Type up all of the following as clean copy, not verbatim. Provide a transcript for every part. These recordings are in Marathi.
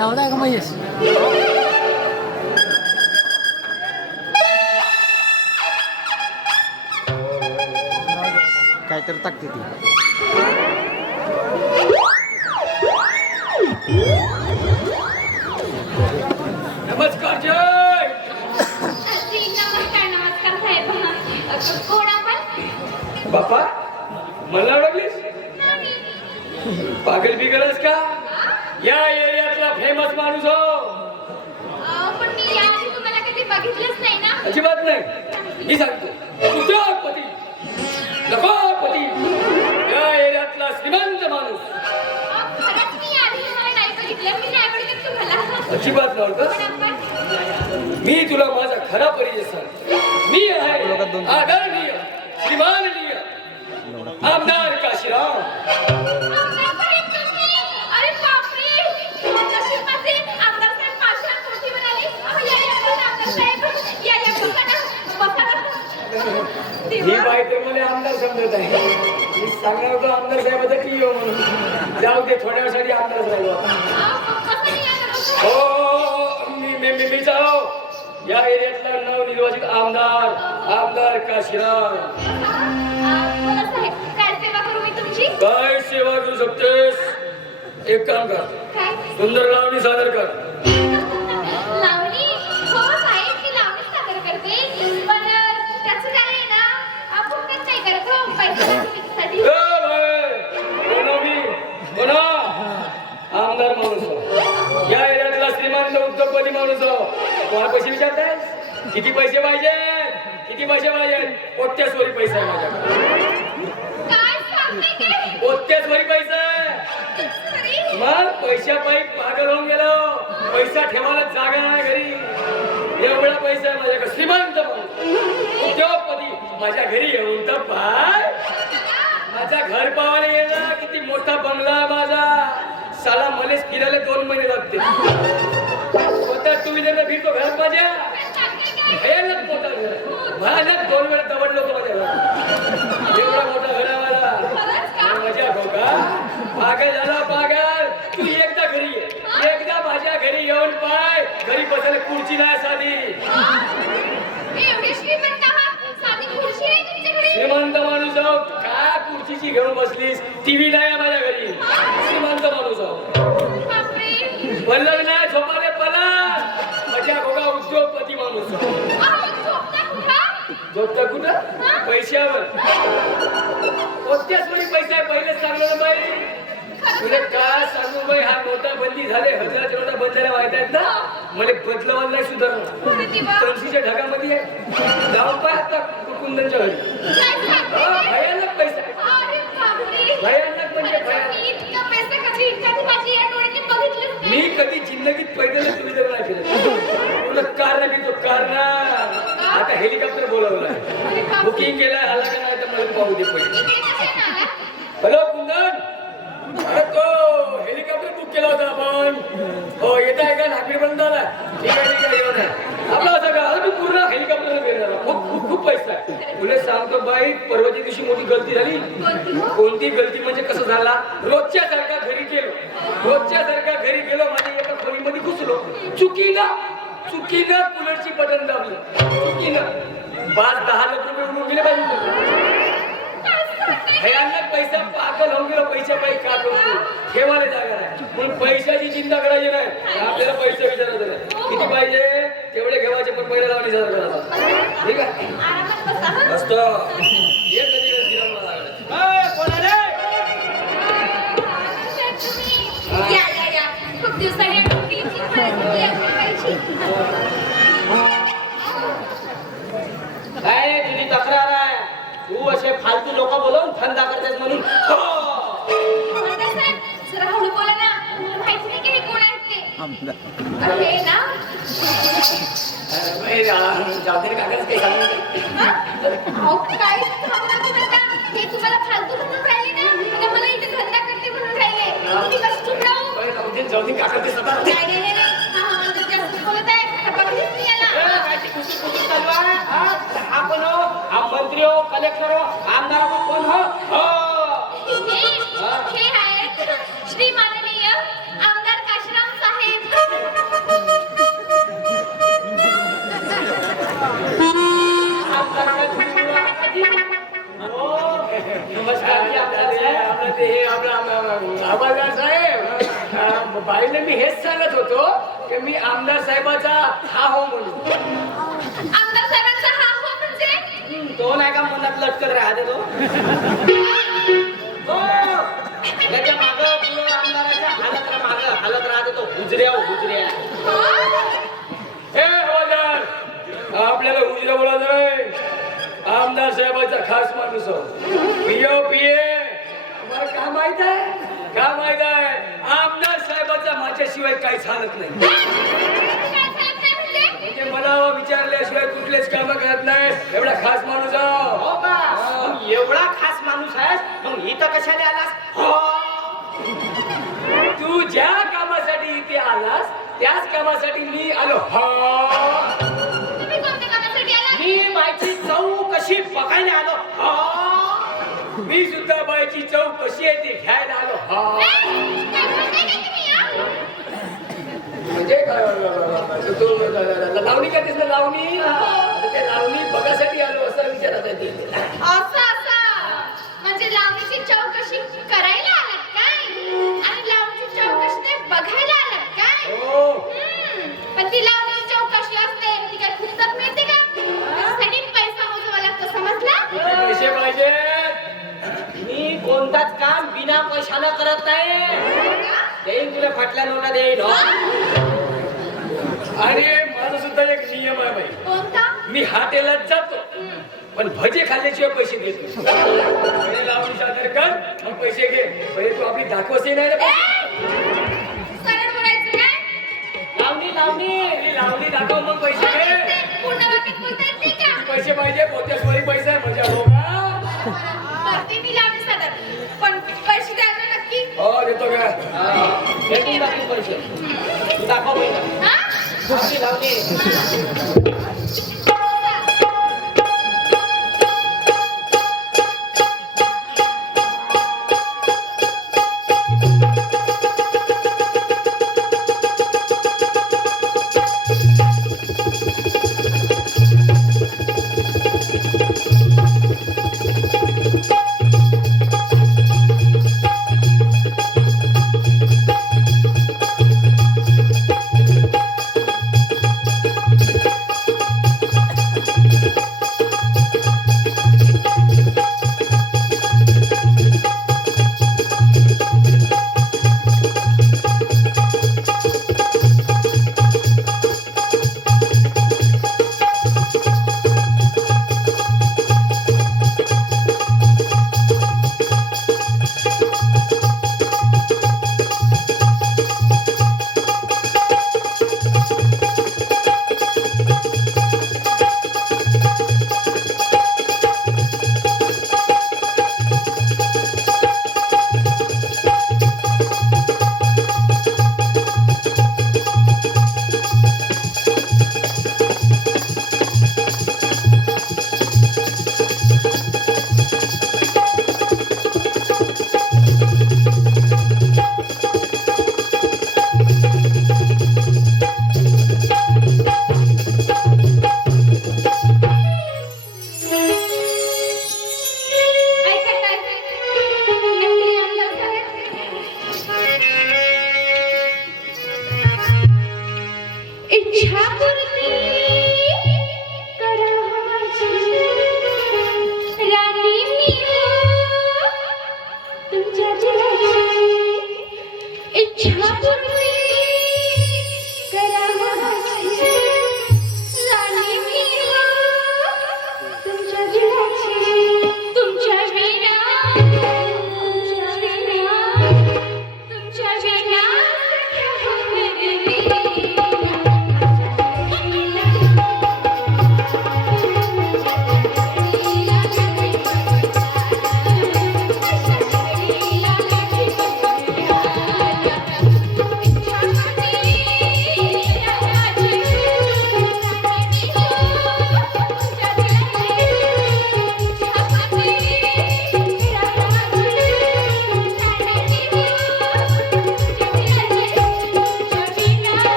धावता का महेश? काय तर टाकते ती. नमस्कार जय. नमस्कार नमस्कार साहेब. कोण आपण? बापा मला ओळखलीस? पागल बिगलस का? या एरियातला फेमस माणूस हो. पण मी याआधी तुम्हाला कधी बघितलंच नाही ना. अजिबात नाही. मी सांगतो उद्योगपती लखोपती या एरियातला श्रीमंत माणूस. खरंच मी याआधी तुम्हाला नाही बघितलं. मी नाही आवडत तुम्हाला. अजिबात पण नव्हतं. आपण मी तुला माझा खरा परिचय सांग. मी आहे आदरणीय श्रीमाननीय आमदार काशीराम. अरे बापरे. नशीबाचे आमदार साहेब माझ्या कोठीवर आले. आमदार साहेब या बसा ना. बसा ना. ही बाई तर मला आमदार समजत आहे. मी सांगणार होतो आमदार साहेबाचा की येऊ म्हणून. जाऊ दे थोड्या वेळासाठी आमदार साहेब. हो मी जाऊ. या एरियातला नवनिर्वाचित आमदार काशीराम. बोला साहेब, काय सेवा करू मी तुमची? काय सेवा करू शकतेस? एक काम कर, काय? सुंदर लावणी सादर कर. लावणी? हो साहेब, मी लावणी सादर करते. पण त्याचं काय आहे ना, आपण काही नाही करत हो, पैशासाठी. आमदार माणूस हो. या एरियातला श्रीमंत उद्योगपती माणूस हो. तुम्हाला पैसे विचारताय? किती पैसे पाहिजे? किती पैसे पाहिजे? कोट्यासवरी पैसा आहे माझ्याकडे. काय सांगते ते? कोट्यासवरी पैसा आहे. अरे, मग पैशापायी पागल होऊन गेलो. पैसा ठेवायला जागा नाही घरी. एवढा पैसा आहे माझ्याकडे. श्रीमंत माणूस उद्योगपती माझ्या घरी येऊन तर पाय. माझा घर पावायला येणार. किती मोठा बंगला आहे माझा. साला मलेच फिरायला 2 महिने लागते. स्वतः टू व्हीलरला फिरतो घरात माझ्या. भयानक मोठा घर. भयानक 2 वेळा दवडलो होतो माझ्या घरात. एवढा मोठा घर आहे मला. मजा हो का? पागल झाला पागल. तू एकदा घरी ये. एकदा माझ्या घरी येऊन पाय. घरी बसायला खुर्ची नाही साधी. एवढे श्रीमंत आहात, साधी खुर्ची आहे तुमच्या घरी? श्रीमंत माणूस आहो. काय खुर्चीची घेऊन बसलीस? टीव्ही नाही माझ्या घरी. श्रीमंत माणूस आहो. बापरे. पलंग नाही झोपाले पलंग. मजा बघा उद्योगपती माणूस आहो. अहो, झोपता कुठं? झोपता कुठं? पैशावर. कोणत्याच वेळी पैसा आहे पहिलेच सांगलो ना बाई. तुला काय सांगू बाई, हा नोटा बंदी झाले. हजाराच्या नोटा बंद झाल्या माहित आहेत ना. मला बदलवायला नाही सुधारणा. अरे देवा. तळशीच्या ढगामध्ये आहे. जाऊन पाय आता कुंदनच्या घरी. काय सांगते? भयानक पैसा आहे. अरे बापरे. भयानक म्हणजे खरंच भयानक. मी इतका पैसा कधी माझी या डोळ्यांनी बघितलंच नाही. मी कधी जिंदगीत पैदल सुविधा नाही फिरत. तुला कार नाही घेतो कार ना. आता हेलिकॉप्टर बोलावलं अरे बापरे. बुकिंग केलं आला का नाही तर मला पाहू दे पहिले. इकडे कशाने आला? हॅलो कुंदन. अरे तो हेलिकॉप्टर बुक केला होता आपण. हो येत आहे का? नागपूर बंद झाला. ठीक आहे येऊन आहे. आपला असं का तू पूर्ण हेलिकॉप्टर गेला. खूप पैसा आहे. तुला सांगतो बाई, परवाच्या दिवशी मोठी गलती झाली. कोणती गलती म्हणजे कसं झाला? रोजच्या सारखा घरी गेलो. माझ्या एका खोलीमध्ये घुसलो. चुकीनं कूलरची बटन दाबलं. चुकीनं 5-10 लाख रुपये उडून गेले बाजू. भयानक पैसा. पागल होऊन गेलो. पैसा पायी का करतो? ठेवायला जागा नाही. पण पैशाची चिंता करायची नाही. आपल्याला पैसे विचारायचं नाही. किती पाहिजे तेवढे घेवायचे, पण पहिला लावणी सादर करायचा. ठीक आहे? आरामात बसा हं. मस्त. ये कधी फिरायला लागला. कोण आले? साहेब, तुम्ही या. खूप दिवसांनी आठवण केली. मला यायची. काय तुझी तक्रार आहे? तू असे फालतू लोक बोलवून धंदा करतेस म्हणून. आमदार साहेब, जरा हळू बोला ना. मला माहिती नाही की हे कोण आहेत ते. अरे ना. जाऊदे कागद काही सांगू अहो, काय थांबा तुम्ही आता. हे तुम्हाला फालतू म्हणून राहिले ना. आणि मला इथे धंदा करते म्हणून राहिले. तुम्ही कसं चूप राहू? जाऊदे कागद ते सदा. नाही. हा, तर जास्त बोलत आहे. बघितलं नाही याला. आपण हो, हा मंत्री हो, कलेक्टर हो, आमदार हो, कोण हो? हे आहेत श्री माननीय आमदार काशीराम साहेब. आपला हवालदार साहेब, बाईला मी हेच सांगत होतो की मी आमदार साहेबाचा हा हो म्हणून. आमदार साहेबांचा हा हो म्हणजे तो नाही का मनात लटकत राहते तो हो. त्याच्या माग पुढं आमदाराच्या हालत राहते तो हुजऱ्या. हे हवालदार, आपल्याला उजरा बोलायचं नाही. आमदार साहेबाचा खास माणूस हो. POPA तुम्हाला काय माहित आहे? काय माहित आहे? आमदार साहेबाचा माझ्याशिवाय काही चालत नाही. काय झालं काय म्हणजे म्हणजे मला विचारल्याशिवाय कुठलेच काम करत नाही. एवढा खास माणूस आहे. हो का मग एवढा खास माणूस आहेस मग इथं कशाला आलास हो. तू ज्या कामासाठी इथे आलास त्याच कामासाठी मी आलो. तुम्ही कोणत्या कामासाठी आला मी बायची चौकशी बघायला आलो हो. मी सुद्धा बाईची चौक कशी आहे ती घ्यायला आलो. काय म्हणताय काय तुम्ही हा? म्हणजे तू लावणी का दिसलं? लावणी ते लावणी बघासाठी आलो असं विचारत आहे ती. असं म्हणजे लावणीची चौकशी करायला आलात काय आणि लावणीची चौकशी ते बघायला आलात काय हो. पण ती लावणीची चौकशी असते ती काय फुकटात मिळते का त्यासाठी पैसा मोजावा लागतो समजला पैसे पाहिजे. मी कोणताच काम बिना पैशानं करत नाही. देईन तुला फाटल्या नोटा देईन हो. आणि माझा सुद्धा एक नियम आहे बाई. कोणता मी हॉटेलात जातो पण भजे खाल्ल्याशिवाय पैसे देतो. पहिले लावणी सादर कर मग पैसे घे. पहिले तू आपली दाखवशी नाही रे. सरळ बोलायचं काय लावणी आपली लावणी दाखव मग पैसे घे. पूर्ण वाक्यात बोलता येत नाही का पैसे पाहिजे. पोत्यासोरी पैसा आहे मजा हो का? करते मी लावणी सादर पण पैसे द्यायला नक्की हो देतो का? भेटून दाखव पैसे. तू दाखव पहिला हा आपली लावणी.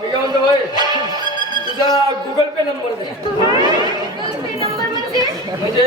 मी काय म्हणतो भाई तुझा गुगल पे नंबर दे नंबर म्हणजे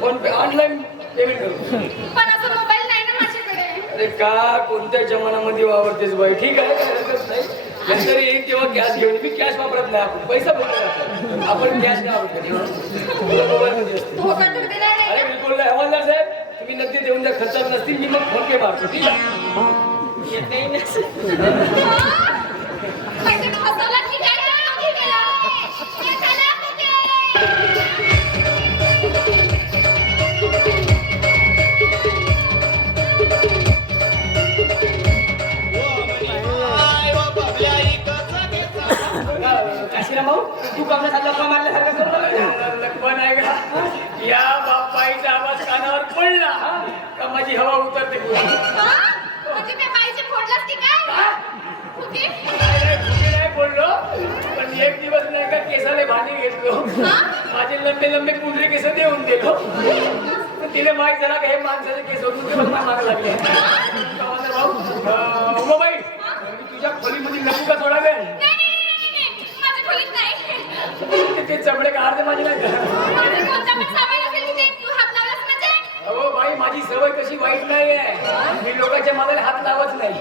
फोन पे ऑनलाईन पेमेंट करू पण असं मोबाईल नाही ना माझ्याकडे. अरे का कोणत्या जमान्यामध्ये वावरतेस बाई ठीक आहे काय हरकत नाही नंतर येईल तेव्हा कॅश घेऊन मी कॅश वापरत नाही आपण पैसा बोलतो आपण कॅश नाही वापरत मोबाईलमध्ये असते धोका तर दिला नाही. अरे बिलकुल नाही हवालदार साहेब तुम्ही नक्की देऊन द्या खर्चात नसतील मी मग फोन पे मारतो ठीक आहे येत नाही ना. पैसे फसवला की काय नोंदी केला. हे झालं कुठे? काशीराम भाऊ तू कमला लग्न मारल्यासारखं करू लागला. लक्ष्मण आहे का या बापाईचा आवाज कानावर पडला का माझी हवा उतरते पुढे म्हणजे त्या बाईचे फोडलास की काय? कुठे? नाही बोललो पण एक दिवस नाही का केसाला भांडी घेतलो माझे लंबे लंबे कुंडरे केस देऊन दिलो तिने माहीत झाला का हे माणसाचे केस होते ते मला मागा लागले भाऊ उमाबाई मी तुझ्या खोलीमध्ये नको का थोडा वेळ नाही. माझ्या खोलीत नाही. ते चमडे काढते माझी नाही का माझं कोणता पण सामान असेल तिथे तू हात लावलास म्हणजे? अहो बाई माझी सवय कशी वाईट नाही आहे मी लोकांच्या मालाला हात लावत नाही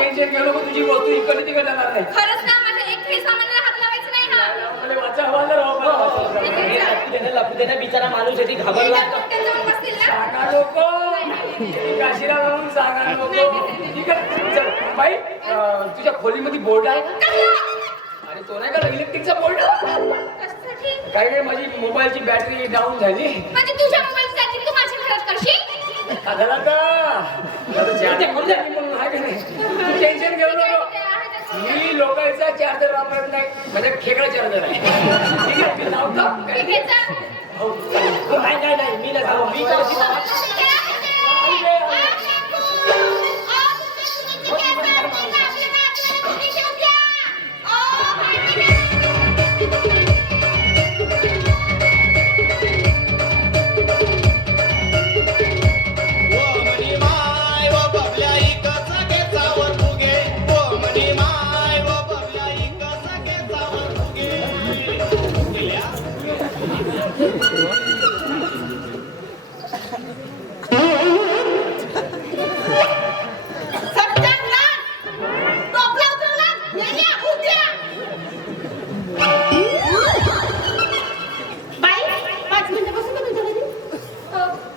टेन्शन घेऊ नको तुझी वस्तू इकडे तिकडे जाणार नाही खरंच ना माझ्या एकही सामानाला हात लावायचं नाही हा. मला वाचा हवालदार हे लपू दे ना बिचारा माणूस आहे ती घाबरला. एकदा कोणत्या जाऊन बसतील ना? सांगा नको काशीला जाऊन सांगा नको ठीक आहे चल बाई तुझ्या खोलीमध्ये बोर्ड आहे का कसला? अरे तो नाही का इलेक्ट्रिकचा बोर्ड कशासाठी? काय काय माझी मोबाईलची बॅटरी डाऊन झाली म्हणजे तुझ्या मोबाईलसाठी तू माझ्या घरात करशील? झाला का म्हणून आहे का नाही तू टेन्शन घेऊ नको मी लोकांचा चार्जर वापरत नाही म्हणजे खेकडा चार्जर आहे ठीक आहे मी लावतो काय ठीक आहे, चल. नाही मी नाही जाऊ. मी काय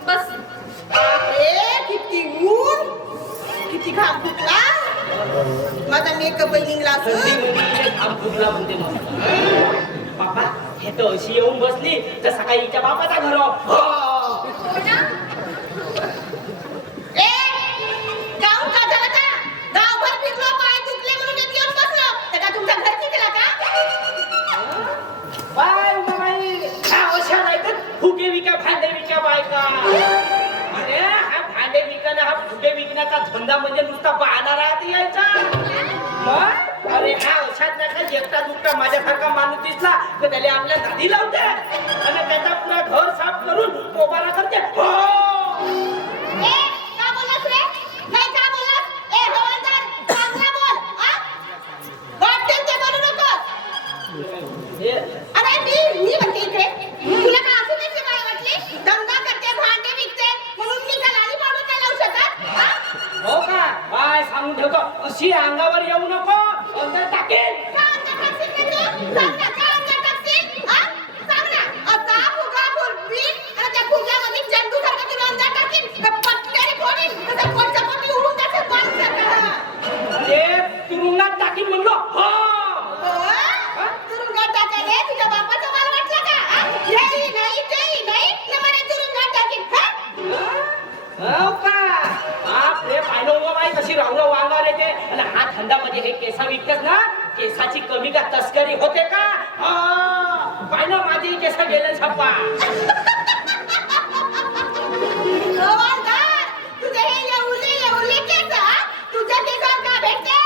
बस. किती ऊन किती घाम फुटला माझा मेकअप निघला बाबा हे तर अशी येऊन बसली तर सकाळी हिच्या बापाचा घर हो ना? ए गाऊन का झाला का गावभर फिरलो पाय दुखले म्हणून एक येऊन बसलो तर का तुमच्या घरची केला का बाय बाई अशा नाही तर फुगे विका भांडे विका बायका अरे हा भांडे विकणं हा फुगे विकण्याचा धंदा म्हणजे नुसता पाहणार आहे यायचा मग अरे हा अशात नाही का एकटा दुकटा माझ्यासारखा माणूस दिसला तर त्याला आपल्या दादी लावते आणि त्याचा पुरा घर साफ करून पोबारा करते हो ए का बोललास रे नाही का बोललास ए हवालदार चांगला बोल हा वाटेल ते बोलू नकोस हे अरे मी म्हणते इथे तुला का असं नाही मला वाटले दंगा करते भांडे विकते म्हणून मी का लाली पाडून नाही लावू शकत हा? हो का काय सांगून ठेवतो अशी अंगावर येऊ नको अंदर टाकेल का अंगात टाकशील रे तू? सांग ना, का अंगात टाकशील? हा? सांग ना, असा फुगा फुलवीन आणि त्या फुग्यामध्ये जंतूसारखं तुला अंगात टाकीन, का पटकन फोडीन, तसं पोटच्या पोटी उडून जाशील पाण्यासारखं. अरे तुरुंगात टाकीन म्हणलो हो हो? तुरुंगात टाकायला तुझ्या बापाचं माल वाटलं का? हा? हेही नाही, तेही नाही, न म्हणे तुरुंगात टाकीन, हा? हो का बाप रे पाहिलं उभा बाई कशी रांगो वांगावर येते आणि हा धंदा म्हणजे हे केसा विकतेस ना केसाची कमी का तस्करी होते का पाहिलं माझी केस गेले छप्पा हवालदार, तुझे हे एवढे केस, हा? तुझ्या केसावर का भेटते?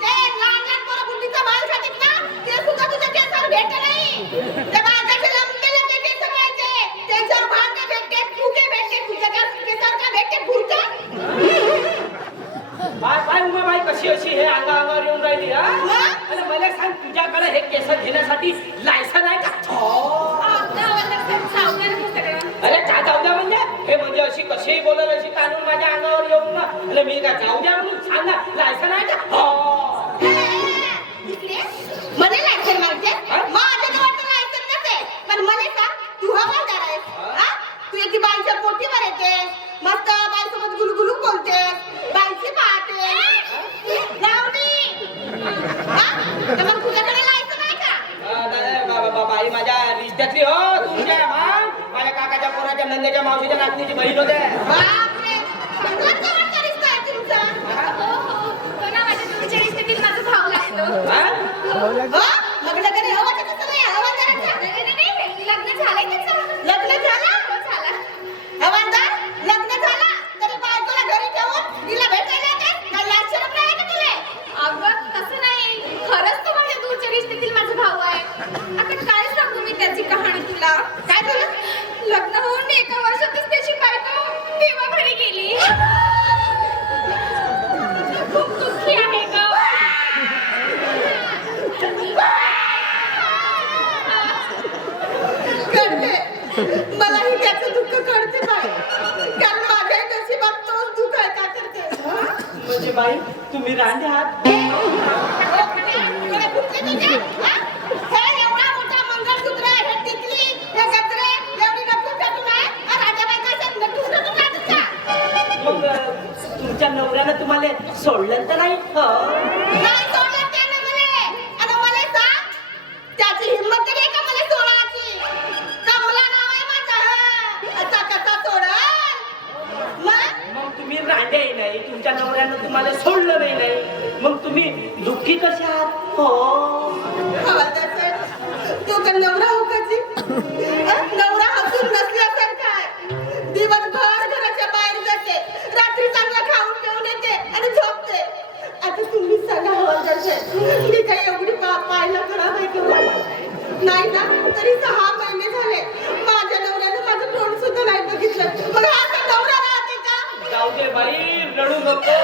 ते लहान पोरं बुद्धीचा माल खातील ना, ते सुद्धा तुझ्या केसावर भेटत नाही. ते बायकाचे लंबे केस मिळायचे, त्यांच्यावर भांडे भेटते, फुगे भेटते, तुझ्या केसावर का भेटते? फुरकं? बाय बाय उमा बाई कशी अशी हे अंगावर येऊन राहिली हा मग? आणि मला हे केस घेण्यासाठी लायसन आहे का आपलं हवालदार साहेब सावकार आहे सगळं. अरे का जाऊ द्या म्हणजे हे म्हणजे अशी कशी बोलल अशी कानून माझ्या अंगावर येऊन ना अरे मी का जाऊ द्या म्हणून सांग ना लायसन आहे का इकडे मला लायसन मागते माझ्याजवळ तर लायसन नसे पण मला सांग तू हवालदार आहेस हा? तू एकी बाईच्या पोटीवर येते मस्त बाईसोबत गुलगुलू बोलते बाईची पाहते लावणी हा? तर मग तुझ्याकडे लायसन आहे का बाई माझ्या रिश्त्यातली हो तुमच्या माझ्या काकाच्या पोराच्या नंदेच्या मावशीच्या नातनीची बहीण होते बापरे चांगलाच जवळचा रिश्ता आहे तुमचा हो ना, माझ्या तुमच्या रिश्तेतील माझा भाऊ लागतो. हा? हो? मग लग्न हवं तर कसं नाही हवालदाराचं नाही, लग्न झालंय त्याचं. लग्न झालं हो, झालं. हवालदार लग्न झालं तरी बायकोला घरी ठेवून तिला भेटायला येते काय लाज शरम नाही का तुले अगं, तसं नाही. खरंच तो माझ्या दूरच्या रिश्तेतील माझा भाऊ आहे. आता काय सांगू मी त्याची कहाणी तुला? काय झालं लग्न होऊन एका वर्षातच त्याची बायको तेव्हा घरी गेली. खूप दुःखी आहे गं. कळते मलाही त्याचं दुःख कळते बाई कारण माझ्या नशिबात तोच दुःख आहे का करते म्हणजे बाई तुम्ही रांडे आहात तुला कुठले तुझे हा? हे एवढा मोठा मंगळसूत्र हे टिकली हे गजरे एवढी नटून थटून आहे आणि राजाबाई कशा नटून थटून राहतात का मग तुमच्या नवऱ्यानं तुम्हाला सोडलं तर नाही हो नाही सोडलं त्याने मला आणि मला सांग त्याची हिंमत तरी आहे का मला सोडायची कमला नाव आहे माझं आता कसा सोडल मग तुम्ही रांडे नाही तुमच्या नवऱ्यानं तुम्हाला सोडलं नाही मग तुम्ही दुःखी कशा आहात हो हवालदार साहेब तो का नवरा हो कधी नवरा हसून नसल्यासारखा आहे दिवसभर घराच्या बाहेर जाते रात्री चांगला खाऊन पिऊन येते आणि झोपते आता तुम्ही सांगा हवालदार साहेब मी काही एवढी पाहायला खराब आहे का नाही ना तरी 6 महिने झाले माझ्या नवऱ्यानं माझं तोंड सुद्धा नाही बघितलं मग आता नवरा राहते का जाऊ दे बाई रडू नको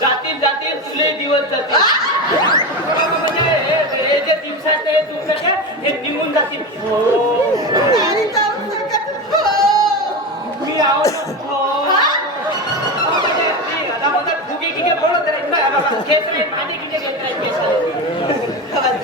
जातील जातील तुले दिवस जातील म्हणजे हे जे दिवसात हे निघून जातील हो